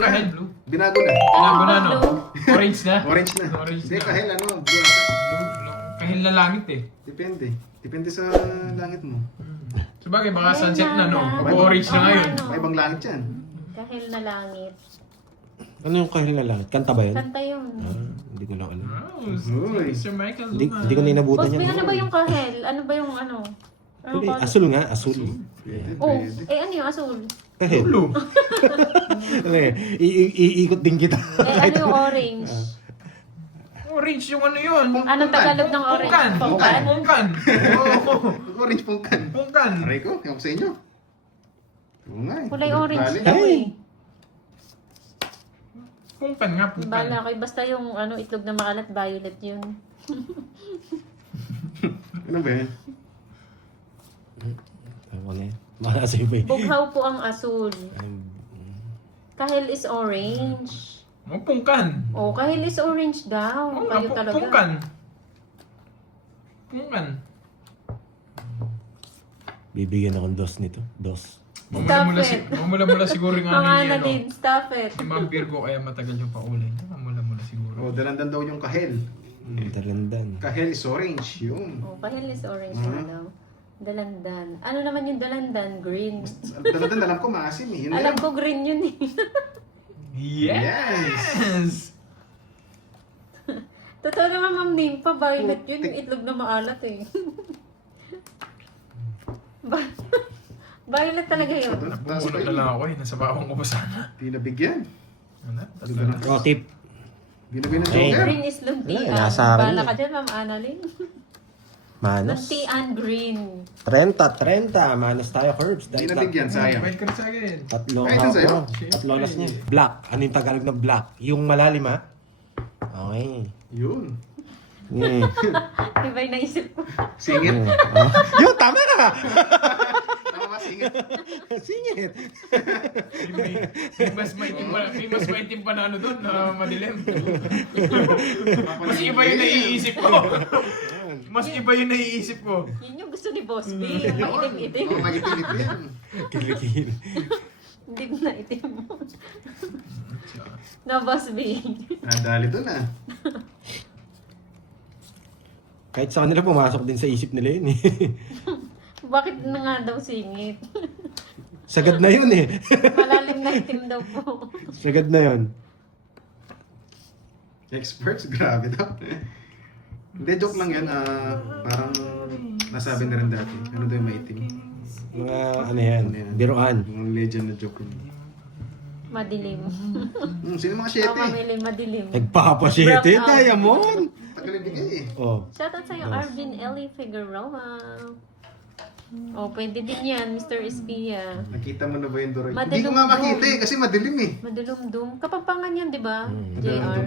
na. kahel blue. Binago na. Binago na, no? Blue. Orange na. Orange na. Orange Hindi, na. kahel ano, blue ata. Blue. Kahel na langit eh. Depende. Depende sa langit mo. Sabagay, baka Kahel sunset na, no? na Pag orange na langit. ngayon. Ano? May ibang langit yan. Kahil na langit. Ano yung kahil na langit? Kanta ba yun? Kanta yun. Hindi ko lang alam. Wow, Uy. Sir Michael Hindi, Luma. hindi ko na inabutan Boss, yan. ano ba yung kahel? Ano ba yung ano? Ano Hindi, color? asul nga, asul. Pwede, Oh, pwede. ano yung asul? Kahil. Blue. Ano yun? Iikot din kita. Ano yung orange? Orange yung ano yun. Anong Tagalog ng orange? Pungkan. Pungkan? Pungkan. Oo. Orange pungkan. Pungkan. Aray ko, ewan ko sa inyo. Oo nga eh. Kulay orange Bali. daw eh. Pungkan nga, pungkan. Bala kayo. Basta yung ano, itlog na makalat, violet yun. Ano ba yan? Ano na yun? Baka sa iba eh. Bughaw po ang asul. Kahel is orange. Oh, pungkan. Oh, kahel is orange daw. Oo nga, Kayo talaga. pungkan. Pungkan. Bibigyan akong dos nito. Dos. Mamula-mula, Stop it. mamula-mula siguro yung ano Mga yung na ano. din, stop it. Yung mga Virgo kaya matagal yung paulay. Mamula-mula siguro. Oh, dalandan daw yung kahel. Dalandan. Kahel is orange. Yun. Oh, kahel is orange Mhm. na daw. Dalandan. Ano naman yung dalandan? Green. Dalandan alam ko maasim eh. Yun na Alam yun. ko green yun eh. Yes! Totoo naman, Ma'am Nympha, violet yun. Yung itlog na maalat eh. Violet talaga yun. Bumulot na lang ako eh. Nasa bawang ko pa sana. Di nabigyan. Ano? Tatlo na. O, tip. Binabigyan ng Hey. joker. Green is luntian. Wala, nasa akin Bala eh. ka dyan, Ma'am Annalyn. Manos. Luntian green. 30. Manos tayo, Curbs. Di nabigyan, sayang. Wait ka rin sa akin. Tatlong Ay, ito sa'yo? Tatlo oras niya. Black. Ano yung Tagalog ng black? Yung malalim ha? Okay. Yun. Yeah. Iba yung naisip ko. Singit. Yun, tama ka! Tama ba, singit? Singit. May mas maitim pa na ano doon, na madilim. Mas iba yung naiisip ko. Mas iba yung naiisip ko. Yun yung gusto ni Boss B. Yung maitim-itim. Oo, magitim-itim. Kilikili. Hindi ko na itim mo. No, Boss B. Nadali doon ah. Kahit sa kanila, pumasok din sa isip nila yun eh. Bakit na nga daw singit? Sagad na yun eh. Malalim na itim daw po. Sagad na yun. Experts, grabe daw. Hindi, joke lang yan. Parang nasabi na rin dati. Ano daw yung maitim? Mga ano yan, biruan. Yung legend na joke yun. Madilim. Sino mga Ako siyete? mamili madilim. Nagpapasyete, Brown out. Diamond! Tagal ibigay eh. Oh. Shoutout sa'yo, Arvin Ellie Figueroa. Oh, pwede din yan, Mr. Espia. Nakita mo na ba yung Doroy? Madilim Hindi ko nga doon. makita eh, kasi madilim eh. Madulum-dum. Kapampangan yan, di ba? Mm, JR.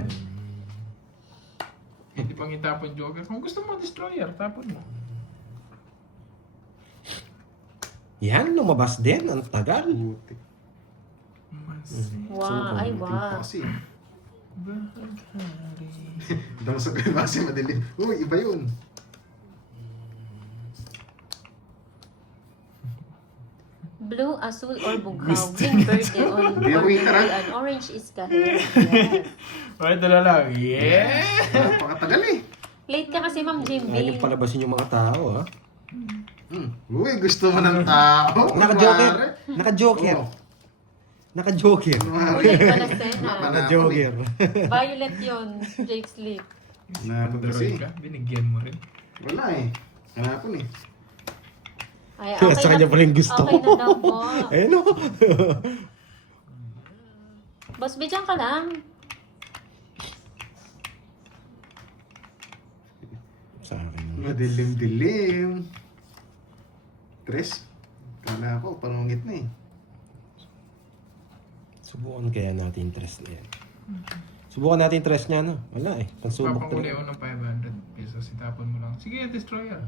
Hindi pang itapon Joker. Kung gusto mo destroyer, tapon mo. Yan, lumabas din. Ang tagal. Buti. Wow, ay wow. Kasi. Damasok ko yung base madilim. Uy, iba yun. Blue, asul, or bughaw. Green birthday on Hindi ako winner, ah. and orange is kahit. Yes. Okay, dala lang. Yeah! Napakatagal eh. Late ka kasi, Ma'am Ayaw Jimmy. niyong palabasin yung mga tao, ha? Uy, gusto mo ng tao. Naka-joker. Kumare. Naka-joker. Oo. Naka-joker. Ulit pala Sena. Naka-joker. Violet yun, Jake Sleep. Hanapon kasi. ka, binigyan mo rin. Wala eh. Hanapon eh. Ay, Sa kanya pala yung gusto Okay na ko. daw po. Ayun o. Boss, bidyan ka lang. Sa akin. Madilim-dilim. Tres. Kala ko, panungit na eh. Subukan kaya natin yung tres na yan. Subukan natin yung tres niya, no? Wala eh. Pansubok Papakuli talaga. ako ng 500 pesos, itapon mo lang. Sige, destroyer.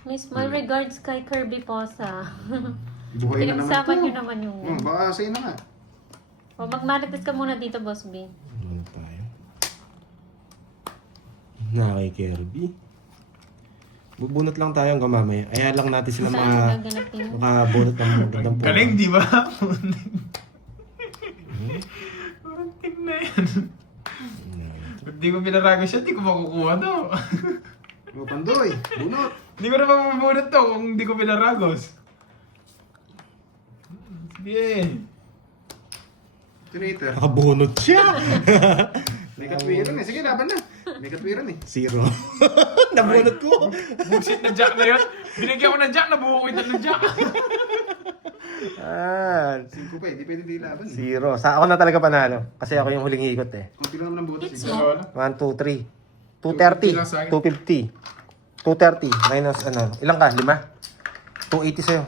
Miss, my regards kay Kirby Posa. Buhay na naman Pinagsama ito. niyo naman yung... Baka sa'yo na nga. O, magmarites ka muna dito, Boss B. Ano tayo? Na kay Kirby. Bubunot lang tayo hanggang mamaya. Ayan lang natin sila Saan mga gaganapin? makabunot ng magandang Galing, di ba? Parang team na yan. Pag di ko pinarago siya, di ko makukuha to. O, Pandoy, bunot. Hindi ko na mapapabunod to kung di ko pinaragos. Sige. Tinator. Nakabunod siya! May katwiran eh. Sige, laban na. May katwiran eh. Zero. Nabunod ko! Bullshit na jack na yun. Binigyan ko ng jack, nabuho ko yung ng jack. Ah, 5 pa eh. Di pwede di laban eh. zero. Ako na talaga panalo. Kasi ako yung huling ikot eh. Kunti lang naman ang butas It's eh. mo. 1, 2, 3. 250 lang sa akin. 250. 230. Minus ano. Ilang ka? 5? 280 sa'yo.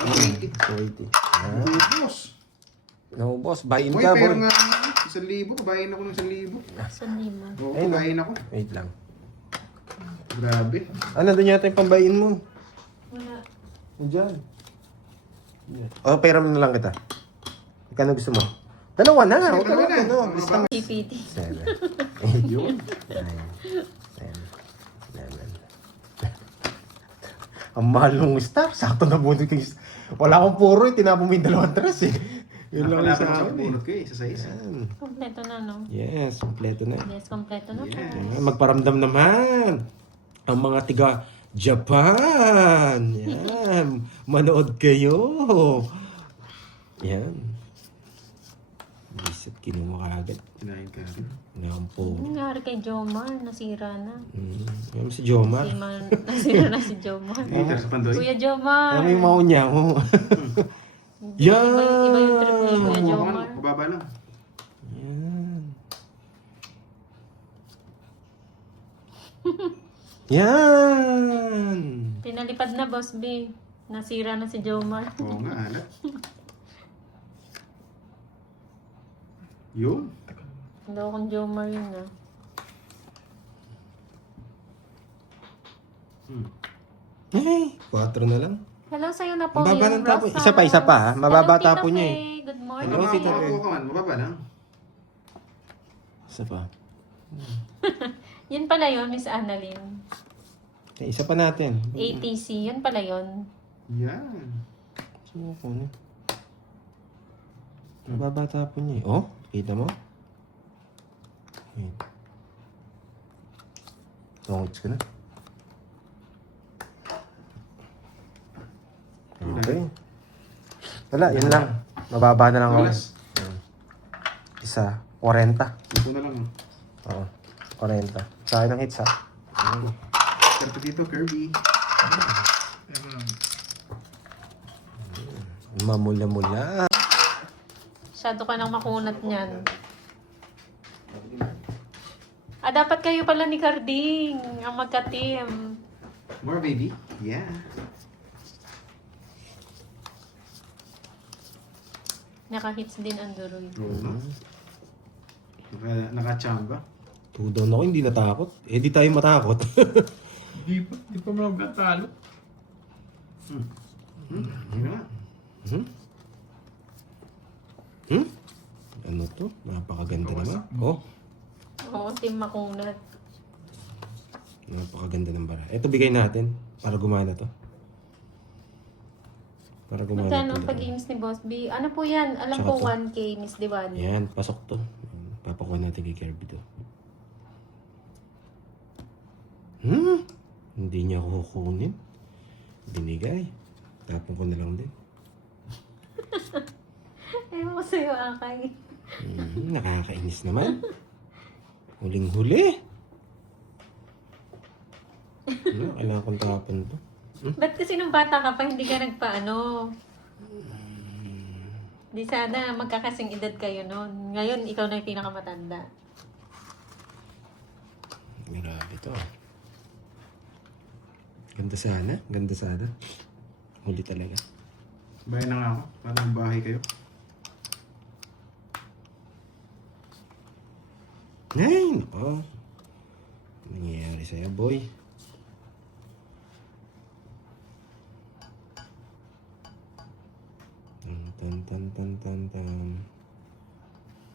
Okay. 280. Ah. Boss. No, boss. Buy-in Uy, ka, pero boy. nga 1,000. Kabayin ako ng 1,000. Sa lima. Oo, Ayun, kabayin ako. Wait lang. Grabe. Ano, doon yata yung pambayin mo. Wala. Diyan. O, pera mo na lang kita. Ikano gusto mo? Dalawa na. Sige, Huwag ka dalawa na. na. Ano, basta PPT. 7, 8, 9, 10, 11. Ang mahal ng star. Sakto na bunod kang star. Wala akong puro eh. Tinapon mo yung dalawang tres eh. Yun lang yung sa sa akin eh. bunot ko eh. Sa size. Yan. Kompleto na, no? Yes, kompleto na. Yes, kompleto na po. Yes. Yan, magparamdam naman ang mga tiga Japan. Yan. Manood kayo. Yan. Isip, kinuha ka agad. Kinain ka rin. Nampo. Ano nangyari kay Jomar? Nasira na. Yan si Jomar. Nasira na si Jomar. Later sa Pandoy. Kuya Jomar! Ano yung maunya mo? Yan! Iba yung trip ni Kuya Oo, Jomar. mababa lang. Yan. Yan! Pinalipad na, Boss B. Nasira na si Jomar. Oo nga, alat. Yun. Daw kung Jomar yun, ah. Eh, 4 na lang. Hello sa'yo na Ang po baba yung ng tapo. Rosa. Isa pa, ha? Mababa Hello, Tita tapo niya eh. Faye. Good Ano morning. Hello, ba Tita ang Faye. makukuha ka man? Mababa lang. Isa pa. Yun pala yun, Miss Annalyn. Isa pa natin. ATC, yun pala yun. Yan. Sino ko na? Mababa tapo niya eh. Oh, kita mo? Ayan. Tungits ko na. Okay. Wala, yun lang. Mababa na lang ako. Alas. Isa, 40. Ito na lang. Oo, 40. Sa akin ang hits ha. Pero dito, Kirby. Mamula-mula. Masyado ka nang makunat niyan. Dapat kayo pala ni Carding ang magka-team. More baby. Yeah. Naka-hits din ang Duroy. Oo nga. Nakachamba. Tudon ako, hindi natakot. Eh, di tayo matakot. Di pa mo nagkatalo. Yun nga. Ano to? Napakaganda naman. Oh, Oo, team makunat. napakaganda ng bara. Ito bigay natin para gumana to. Para gumana Magkano to. ang pag-games ni Boss B? Ano po yan? Alam Tsaka ko to. 1K, Miss Diwali. Yan, pasok to. Papakuha natin kay Kirby to. Hindi niya ako kukunin. Binigay. Tapon ko na lang din. Ewan ko sa'yo, Akay. Nakakainis naman. Huling-huli. Kailangan kong tapon to. Ba't kasi nung bata ka pa, hindi ka nagpaano? Di sana magkakasing edad kayo noon. Ngayon, ikaw na yung pinakamatanda. Grabe to. Ganda sana. Ganda sana. Huli talaga. Bayan na nga ako. Parang bahay kayo. Ay, nako. Ano nangyayari sa'yo, boy? Tan.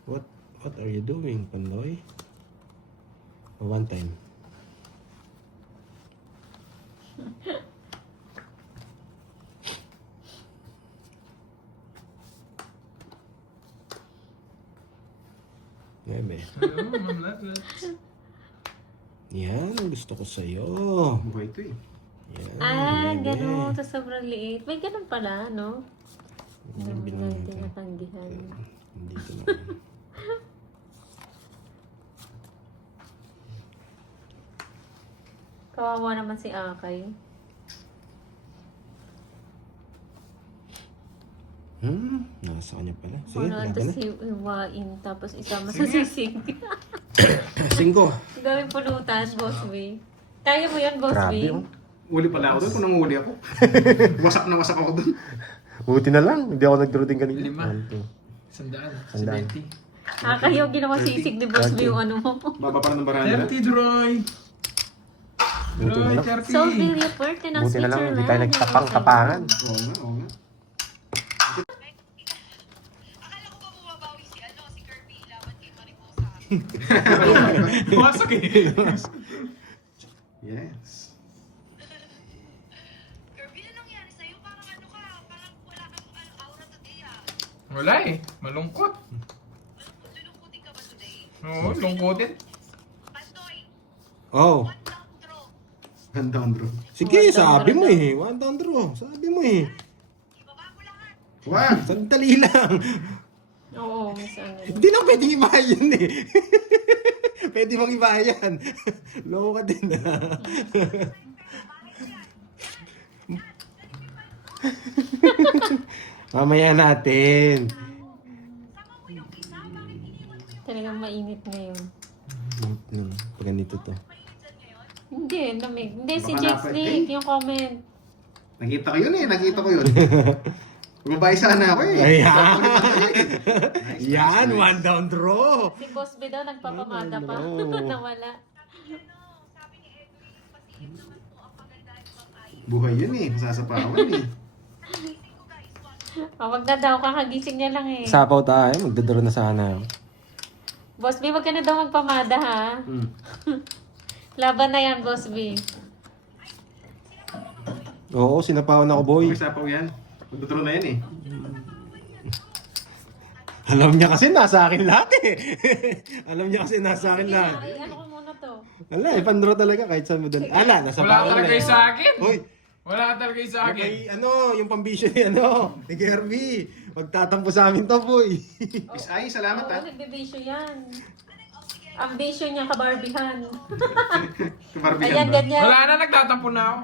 What are you doing, Pandoy? One time. Bebe. Hello, Ma'am Latlet. Yan, ang gusto ko sa'yo. Buhay ito eh. Yan, bebe. Gano'n. Tapos sobrang liit. May ganun pala, no? Yan, Hindi binigay ko. tinatanggihan. Dito na. Kawawa naman si Akay. Nasa kanya pala. Sige, Ano, laban tapos na. hiwain, tapos isama sa sisig. 5. Gawing pulutan, Boss B. Kaya mo yun, Boss Grabe, B? oh. Uli pala ako doon kung nanguli ako. Wasak na wasak ako doon. Buti na lang. Hindi ako nag-draw din kanina. 100. 100. 70. Kayo ginawa sisig ni Boss B yung ano mo. Baba pa ng baranda. 30, Droy. Buti na Droy, lang. 30. So, very important ng Buti na lang, hindi Switzerland. tayo nagtapang-tapangan. Oo nga, oo nga. Akala ko ba bumabawi si Kirby laban kay Mariposa? Buwasak eh. Yes. Kirby, ano nangyari sa'yo? Parang ano ka, parang wala kang aura today ah. Wala eh. Malungkot. Lulungkutin ka ba today? Oo, lungkotin. Pantoy, Oh. one down throw. Handa on bro. Sige, sabi mo eh. 1 down draw. Sabi mo eh. Ibaba ko lahat. Wag! Sandali lang. Oo, Miss ano. Hindi na pwedeng ibayan eh. Pwede bang ibayan? Loko ka din ah. Mamaya natin. Talagang mainit ngayon. Pag ganito to. Hindi, lamig. Hindi, si Baka Jake napad- Snake, yung comment. Nakita ko yun eh, nakita ko yun. Babae sana ako eh. Ayan. Nice, Yan, nice, 1 nice. down draw. Si Boss B daw nagpapamada pa. Oh, no. Nawala. Sabi ni Edwin, pasihin naman po ang kagandahan ng ay. Buhay yun eh, masasapawan eh. Wag na daw, kakagising niya lang eh. Sapaw tayo, magdodoro na sana. Boss B, wag ka na daw magpamada ha. Hmm. Laban na yan, Boss B. Oo, sinapawan ako boy. Okay, sapaw yan. Magduturo na yan eh. Alam niya kasi nasa akin lahat eh. Alam niya kasi nasa akin lahat. Ay, ano ko muna to? Ala, ipandro talaga kahit saan mo dali. Ala, nasa Wala ka bawal talaga eh. sa akin. Hoy, Wala ka talaga sa akin. may ano, yung pambisyo ni ano, ni Kirby. Magtatampo sa amin to, boy. Miss Ai, salamat Oo, ha. nagbibisyo yan. Ang bisyo niya kabarbihan. Kaparbihan Ayan, ba? ganyan. Wala na, nagtatampo na ako.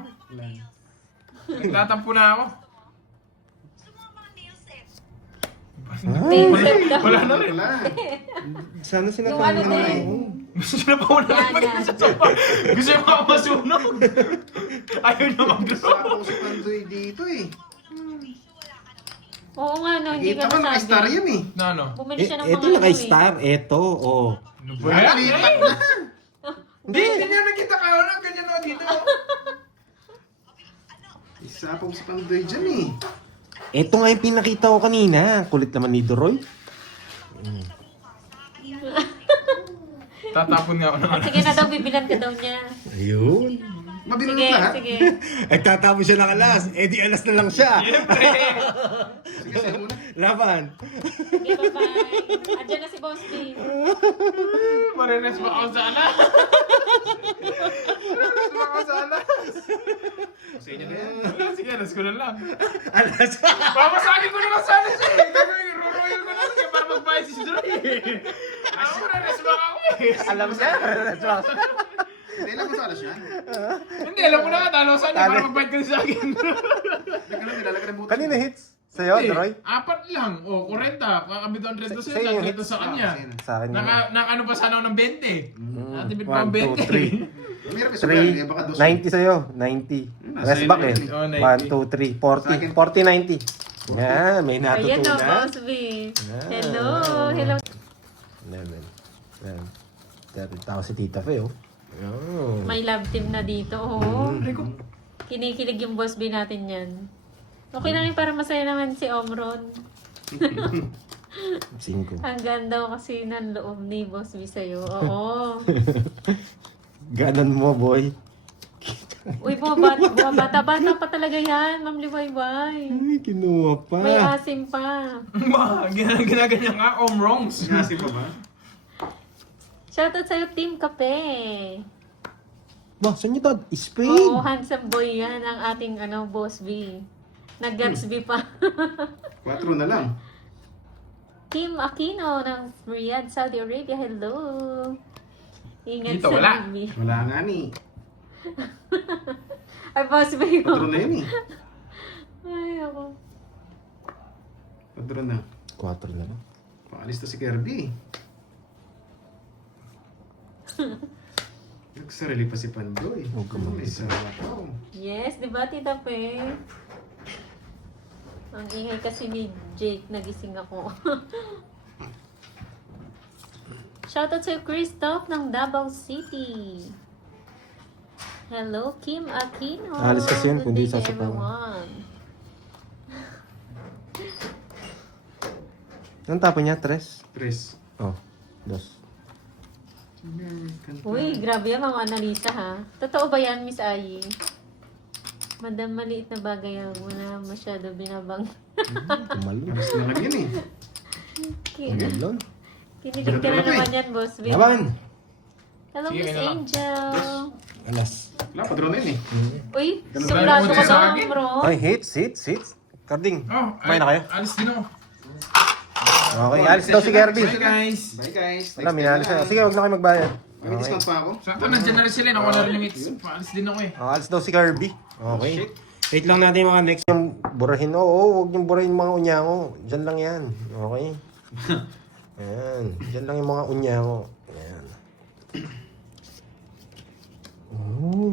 Nagtatampo na ako. Gusto mo ang mga nails eh. Nailset daw. Wala na rin. Wala. Sana Yung sinapawan ano na din. ako. Gusto niya pa una Yan, lang yan. sa sopa. Gusto niya pa masunog. Ayaw na mag-draw. Sapaw si Pandoy dito eh. Oo nga, no, hindi Kita ka mo, naka-star nasabi. yan eh. Na ano? Bumili siya ng Ito mga ano eh. naka-star, eto, oh. Ano ba yan? Lipat na. Hindi, hindi niya nakita kayo na. Ganyan o dito. Sapaw si Pandoy dyan eh. Ito nga yung pinakita ko kanina. Kulit naman ni Doroy. Tatapon nga ako ng ano. Sige na daw, bibilan ka daw niya. Ayun. Mabilog Sige, lahat. sige. Nagtatapos siya ng alas. Eh di alas na lang siya. Siyempre. Sige, sa'yo muna. Laban. Sige, bye-bye. Andiyan na si Boss B. Marinas pa ako sa alas. Marinas pa ako sa alas. Sa inyo na yan. Sige, alas ko na lang. Alas. Papasagin ko na lang sa alas eh. Ruroyal ko na lang para magbayad si Droy. Ako, marinas pa ako eh. Alam siya. Hindi lang kung sa alas yan. Hindi, alam ko na nga, talosan niya para magbayad ka na sa akin. Teka lang, nilalagay ng buto. Kanina hits? Sa'yo, Hindi, Doroy? 4 lang. O, 40. Kakabit ang 3 Sa sa'yo, inyo, 3 sa kanya. Sa akin yun. Naka-ano pa sana ako ng 20. Natipid pa 1, ang 2, 20. Mahirap isa ba yan? Eh, baka 3. 90 sa'yo. 90. Nasa Rest back inyo eh. yun Oh, 1, 2, 3. 40. 90. 40, 90. Yan, may Ayan o, natutunan. Boss B. Hello. Hello. Yan. Tao si Tita Fe, oh. Oh. May love team na dito. Oo. Rico. Kinikilig yung Boss B natin yan. Okay lang yun para masaya naman si Omron. 5. Ang ganda kasi ng loob ni Boss B sa'yo. Oo. Ganan mo, boy. Uy, bata pa talaga yan. Ma'am Liwayway. Ay, kinuha pa. May asim pa. Ginaganyan nga, wrongs. Sinasi pa ba? Shoutout sa'yo, Team Kape. Ba, saan nyo to? Spain! Oo, handsome boy yan ang ating Boss B. Nag-Gats B pa. 4 na lang. Kim Aquino ng Riyadh, Saudi Arabia. Hello. Ingat Dito, sa wala. baby. Wala nga ni. Ay, Boss B. 4 na yun eh. Ay, ako. 4 na. 4 na lang. Paalis to si Kirby. Nagsarili pa si Pandoy. Huwag ka mag- May sawa pa. Yes, di ba, Tita Pe? Ang ingay kasi ni Jake, nagising ako. Shoutout sa Christoph ng Davao City. Hello, Kim Aquino. Alis kasi yun, Good kundi day to sasapawan. everyone. Anong tapo niya? 3? 3. Oh, 2. Uy, grabe yan mga analisa ha. Totoo ba yan, Miss Ayi? Madam, maliit na bagay ang wala masyado binabang. Tumalon. Alas na lang yun eh. Tumalon. Kinilig ka na naman yan, Boss Bill. Laban! Hello, Sige, Miss kaya lang. Angel. Alas. Wala, padro na yun eh. Uy, Ganun suplado ba? ka Sa ba, akin? bro? Ay, hits. Carding. Oh, Kumain na kayo? Alis din ako. Okay, alis daw si Kirby. Bye guys. Bye guys. Wala, minalis na. Sige, huwag na kayo magbayad. May discount pa ako. Sakto, nandyan na rin sila. Nakuha na rin limits. Paalis din ako eh. Alis daw si Kirby. Okay. Shit. Wait lang natin yung mga next yung burahin. Oo, huwag yung burahin yung mga unyango. Diyan lang yan. Okay. Ayan. Diyan lang yung mga unyango. Ayan. Oh.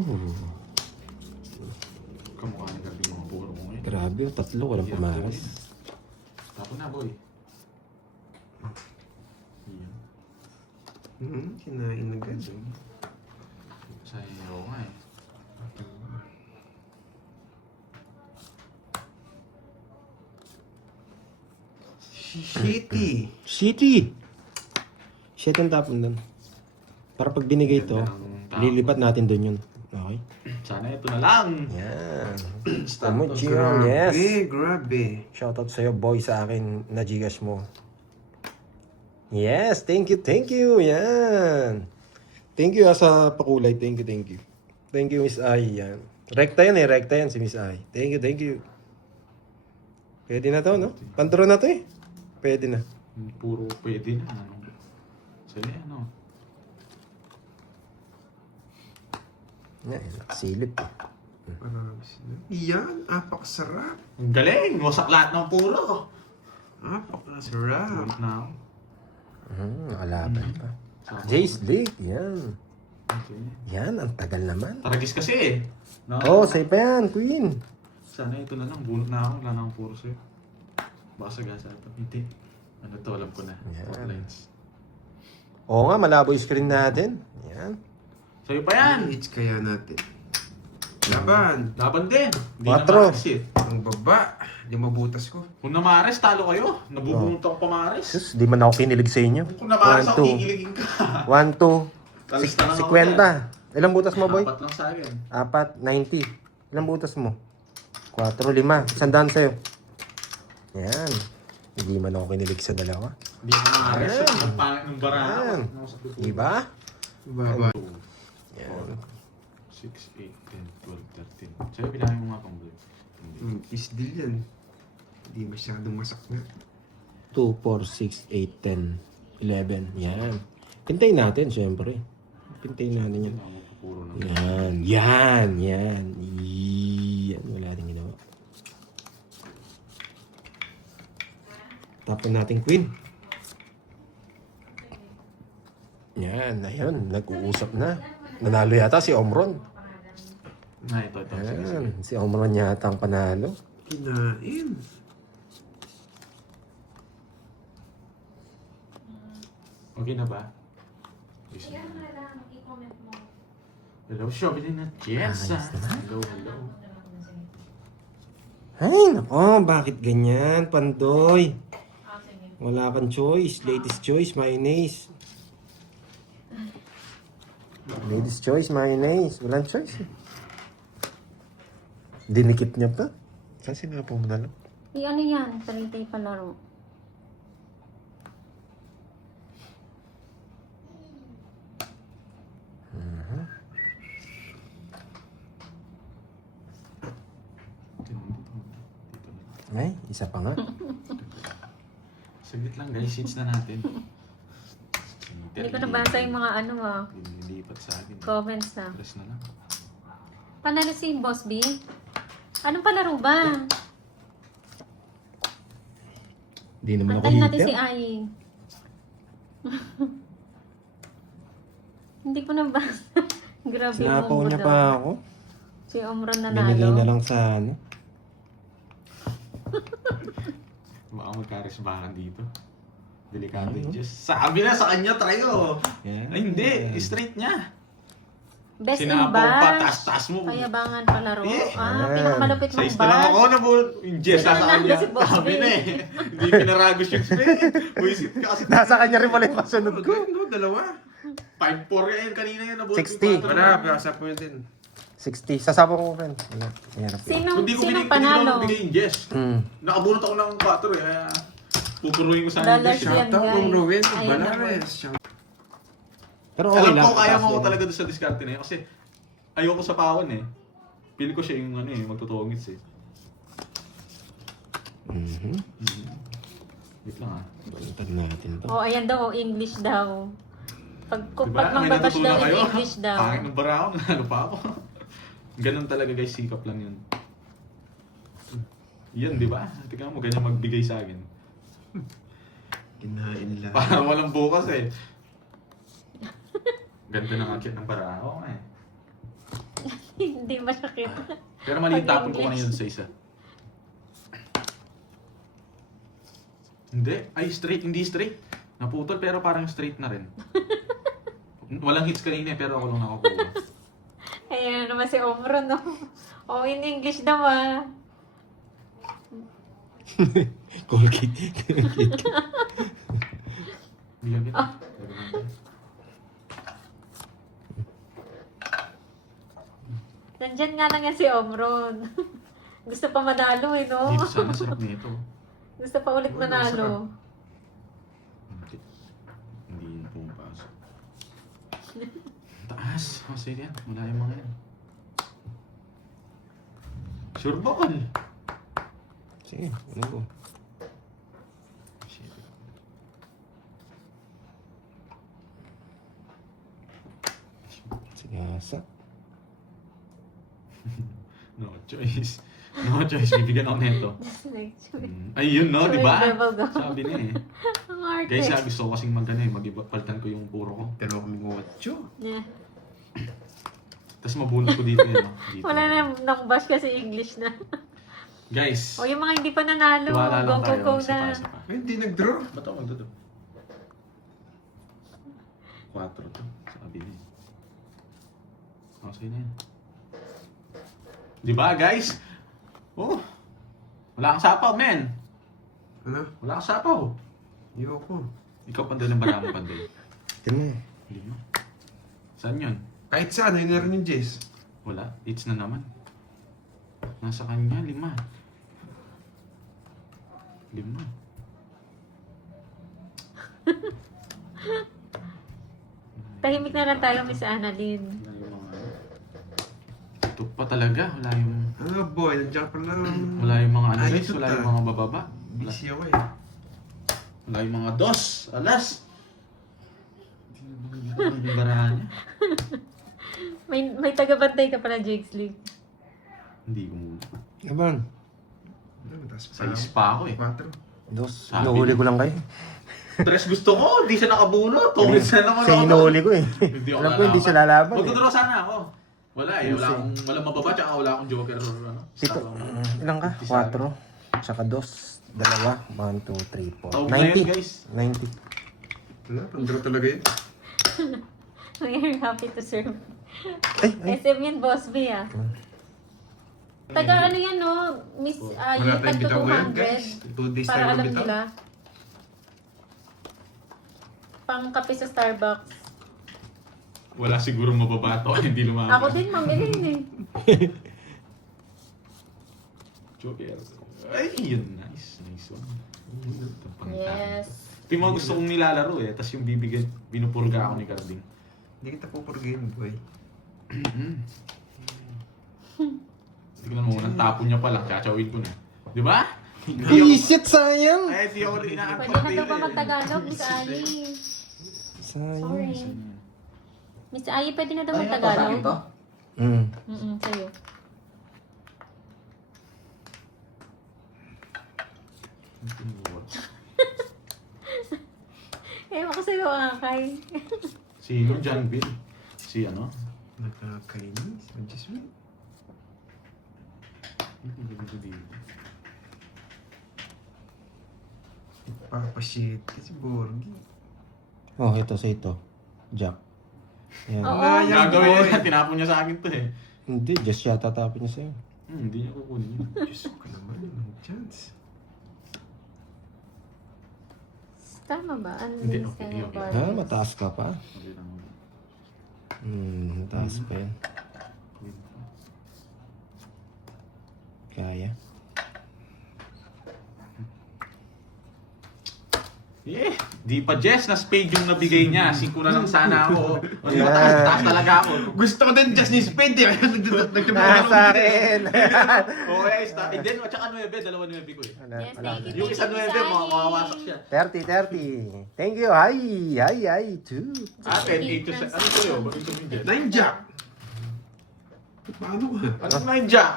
Kamukha ni Gabi mga puro mo ngayon. Grabe, 3. Walang pumaras. Tapo na, boy. Yan. Kinain agad. Sayaw nga eh. Shitty. City! Shit ang tapon doon. Para pag binigay ito, lilipat natin doon yun. Okay? Sana ito na lang. Yan. Status. Yes. Grabe. Shoutout sa'yo, boy, sa akin na Gcash mo. Yes, thank you. Yan. Thank you sa pakulay. Thank you. Thank you, Miss Ai. Yan. Rekta yan si Miss Ai. Thank you. Pwede na to, no? Pantro na to eh. Pwede na. Puro pwede na. Ano? Sige, ano? Yan, silip eh. Yan, apakasarap. Ang galing! Wasak lahat ng puro. Apakasarap. Ulit na ako. Nakalaban pa. Jace Lake, yan. Okay. Yan, ang tagal naman. Taragis kasi eh. No? Oh, safe pa yan, Queen. Sana ito na lang. Bunot na ako. Wala na akong puro sa'yo. Baka sagasa ito. Hindi. Ano to? Alam ko na. Yan. Outlines. Oo nga, malabo yung screen natin. Yan. Sa'yo pa yan! Hits kaya natin. Laban. Laban din. Hindi Patro. na mares eh. Ang baba. Di mabutas ko. Kung namares, talo kayo. Nabubunot ako pamares. Sus, di man ako kinilig sa inyo. Kung namares 1, ako, 2. kikiligin ka. 1, 2. Talis na lang ako 50. Ilang butas mo, boy? Apat lang sa akin. 4, 90. Ilang butas mo? 4, 5. Sandaan sa'yo. Yan. Hindi man ako kinilig sa dalawa. Hindi ko namares. Ayan. Ang pangit ng barang. Ayan. Di ba? Baba. Yan. 6, 8, 10, 12, 13. Sa'yo, bilangin mo nga pang blue. Isdil yan. Hindi masyadong masakna. 2, 4, 6, 8, 10, 11. Yan. Pintayin natin, syempre. Pintayin natin yan. Puro na. Yan. Yan. Wala natin ginawa. Tapon natin Queen. Yan. Ayun. Nag-uusap na. Nanalo yata si Omron. Na, ito. Sige, sige. Yan. Si Omron yata ang panalo. Kinain. Okay na ba? Hello, Shovelin at Jessa. Hello. Ay, nako. Bakit ganyan, Pandoy? Wala kang choice. Latest choice, mayonnaise. Latest choice, mayonnaise. Walang choice. Dinikit niya pa. Kasi nga po manalo. Ano yan? Taritay palaro. Ay, isa pa nga. Saglit lang guys, seats na natin. Hindi ko nabasa yung mga ano Lilipat sa akin. comments na. Press na lang. Panalo si Boss B? Anong palaro ba? Hindi naman ako Antayin natin si hitter. Ai. Hindi ko nabasa. Grabe yung Sinapaw Omro niya daw. pa ako. Si Omron Binigay na nanalo. lang sa ano. Baka magkarisbahan dito. Delikado yung Diyos. Sabi na sa kanya, tayo. Yan. Ay hindi, straight niya. Best in Sinapaw pa, bash. taas-taas mo. Payabangan palaro. Eh. Pinakamalupit Sa mong isa lang ako bash. na yung Jess Sila sa nanalo kanya. si Boss Sabi B. na eh. Hindi pinaragos yung spin. Buisit ka kasi. Nasa kanya rin pala yung pasunod ko. No, dalawa. 5-4 yan kanina yan. 60. Wala, basa po yun din. 60. Sasabong ko rin. Wala. Hirap yun. Sinong panalo? Hindi yung Jess. Nakabunot ako ng 4 eh. Kaya pupuruin ko sana yung Dollars Jess. yan, Shout out, guys. Ma'am Rowen. Ayun Balares. Shout Pero okay Alam lang. ko kaya taas mo yun. talaga doon sa diskarte na yun. Kasi ayoko sa pawan eh. Feel ko siya yung ano eh, magtutungits eh. Wait lang ah. Baliktad natin to. Oh, ayan daw, English daw. Pag Diba? pag May mambabash natutunan daw kayo? in English daw. Pangit ng bara ako, nanalo pa ako. Ganun talaga guys, sikap lang yun. Yan, di ba? Tingnan mo, ganyan magbigay sa akin. Kinain lang. Para walang bukas eh. Ganda ng akit ng bara. Oo nga eh. Hindi masakit. Pero mali Pag tapon ko English. kanina sa isa. Hindi. Ay, straight. Hindi straight. Naputol pero parang straight na rin. Walang hits kanina eh, pero ako lang nakakuha. Ayan naman si Omro, no? Oh, in English daw ah. Colgate. Bigyan kita. Nandyan nga lang yan si Omron. Gusto pa manalo eh, no? Dito sana sarap nito. Gusto pa ulit manalo. Hindi. Hindi yun pumapasok. Taas. Masaya yan. Wala yung mga yan. Sure ball. Sige, ano ko. Shit. Sige, asa. No choice. No choice. Bibigyan ako nito. Ayun no, di ba? Level go. Sabi niya eh. Ang arte. Guys, gusto ko kasing mag-ano eh, mag-palitan ko yung puro ko. Pero kami gumatcho. Yeah. Tapos mabunot ko dito yun, no? Dito. Wala na nang bash kasi English na. Guys, O yung mga hindi pa nanalo, tiwala go lang go tayo. go Isa pa, na. isa pa. Ay, hindi nag-draw. Ba't ako magdodo? 4 to. Sabi niya. Okay na yan. Di ba, guys? Oh, wala kang sapaw, men. Ano? Wala kang sapaw. Ayoko. Ikaw panday ng bala mo, panday. Tignan mo. Hindi mo. Saan yun? Kahit saan, yun na rin yung Jess. Wala. It's na naman. Nasa kanya, 5. 5. Tahimik na lang tayo, Miss Annalyn. Wala yung mga... Ito pa talaga. Wala yung... Ah, boy, nandiyan ka pala. Wala yung mga ano Ay, guys. ito Wala ta. yung mga bababa. Wala, Busy ako eh. wala yung mga dos. Alas. Hindi na yung barahan niya. May tagabantay ka pala, Jigs League. Hindi ko muna. Aban. Ano, mataas pa Sa ispa ako eh. 4. Dos. Sabi Inuhuli niya. ko lang kayo. Tres gusto ko. Hindi siya nakabunot. Tungkol na naman Siya ako. inuhuli ko eh. Hindi ako Alam ko hindi siya lalaban eh. Magdodoro sana ako. Wala eh. Wala Yes, akong walang mababa tsaka wala akong joker or ano. Pito. Ilang ka? 4. Saka dos. 2. 1, 2, 3, 4. Tawag na yun, guys. 90. Wala, pang-draw talaga yun. We're happy to serve. Ay, ay. SM yan, Boss B ah. Taga ano yan no, Miss Wala tayong tagto bitaw ngayon, 200. guys. 2 days Para tayo alam bitaw. nila. Pang kape sa Starbucks. Wala siguro mababa to. Hindi lumabas. Ako din, mamili eh. Joker. Ay, yun. Nice. Nice one. Yes. Ito yung mga gusto kong nilalaro eh. Tapos yung bibigyan, binupurga ako ni Carding. Hindi kita pupurgayin, boy. Tignan mo, unang tapo niya pa lang, tsachawin ko na. Di ba? Visit, sayang! Ay, di ako inaantok. Pwede na daw ba magtagalog, Miss Ai? Sayang. Sorry. Miss Ai, pwede na daw Ano yan to? Sa akin magtagalog? to? Sa'yo. Ewan ko sa'yo, Akay. Sino? John Bill? Si ano? Nakakainis. Adjustment. Papashit kasi Borgi. Oh, ito sa ito. Jack. Yan. Oo. Gagawin niya, tinapon niya sa akin to eh. Hindi, just siya tatapin niya sa'yo. Hindi niya kukunin yun. Diyos ko naman. Anong chance? Tama ba? Ano Hindi, yung okay, sa'yo, okay. Barbie? Ah, mataas ka pa. Okay lang. Mataas pa yan. Kaya. Eh, di pa Jess, na spade yung nabigay niya. 5 na lang sana ako. Mas Yeah. mataas talaga ako. Gusto ko din just ni Spade eh. Nasa akin! Okay, stop. And then, at saka 9, dalawa 9 ko eh. Yes, thank you, Yung isa 9, Miss Ai. makawasak siya. 30. Thank you. Ay, 2. Atin, 8 to 7. Ano sa'yo? Bakit sabihin dyan? 9 Jack. Paano ka? Anong 9 jack?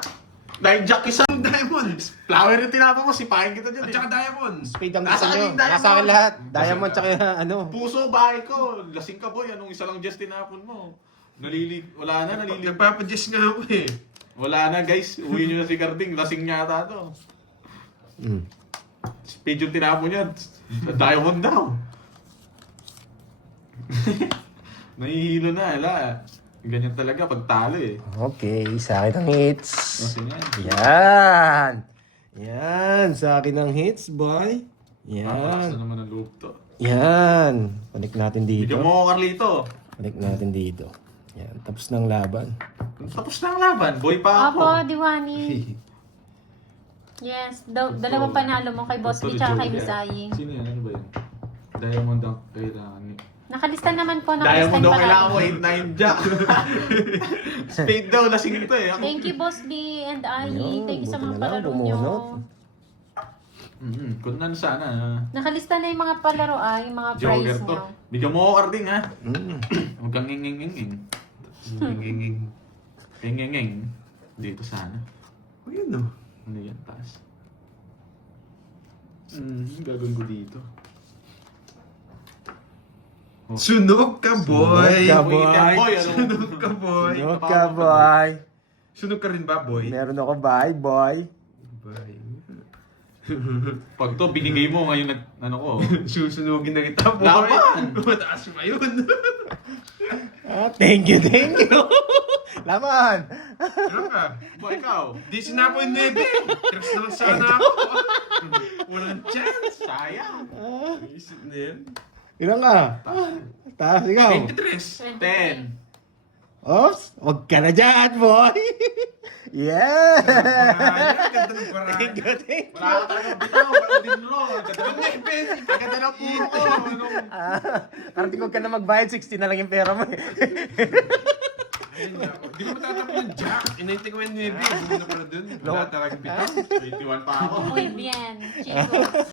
9 jack isa. Diamonds. Flower yung tinapa mo, sipahin kita dyan At eh. saka Diamonds. Spade ang Nasa gusto nyo. akin, diamond. Nasa akin lahat. Diamond tsaka ano. Puso, bahay ko. Lasing ka boy. Anong isa lang just tinapon mo? Wala na, Nagpapadjust nga ako eh. Wala na guys. Uwi nyo na si Carding. Lasing niya ata to. Spade yung tinapon niya. Diamond daw. Nahihilo na. Ala. Ganyan talaga pag talo eh. Okay, sa akin ang hits. Kasi yan. Yan. Yan, sa akin ang hits, boy. Pakalakas na Yan. naman ang loob to. Yan. Balik natin dito. Bigyan mo ako, Carlito. Balik natin dito. Yan, tapos ng laban. Tapos na ang laban. Boy pa ako. Apo, Diwani. Yes, dalawa panalo mo kay Boss B tsaka kay Miss Ai. Sino yan? Ano ba yan? Diamond ang kailangan ni... Nakalista naman po, nakalista Diamond daw pa kailangan mo, natin. 8-9 jack. Spade daw, lasing ito eh. Ako. Thank you, Boss B and Ai. Ayun, Thank you sa buti mga na lang, palaro nyo. bumunot. Kung nan sana. Nakalista na yung mga palaro yung mga Joker prize to. nyo. Bigyan mo ako, Carding ha. Mm. Huwag kang nging-nging-nging. Nginging. Nging-nging. Dito sana. O yun o. Ano yan, taas? Gagawin ko dito. Sunog ka boy. Sunog ka, Boy, boy. ano? Sunog ka boy. Sunog ka, boy. Sunog ka rin ba boy? Meron ako bye, boy. Boy. Pag to, binigay mo ngayon ano ko. Susunugin na kita boy. Laban! Mataas pa yun. Thank you. Laman. Ano ka? Ba, ikaw? Di sinapo yung 9. Tres na lang sana ako. Walang chance. Sayang. Isip na yan. Ilan ka? Taas, ikaw. 23. 10. Ops, huwag ka na dyan, boy. Yeah. Ganda ng paraan. Thank you. Wala ka talagang bitaw. Wala din lo. Ganda ng nepes. Ganda ng puro ko. Karating huwag ka na magbayad, 60 na lang yung pera mo. Ayun nga ako. Di ko matatapos yung jack. Inaintay ko yung 9. Bumuna ko na dun. Wala talagang pitaw. 21 pa ako. Muy bien, chicos.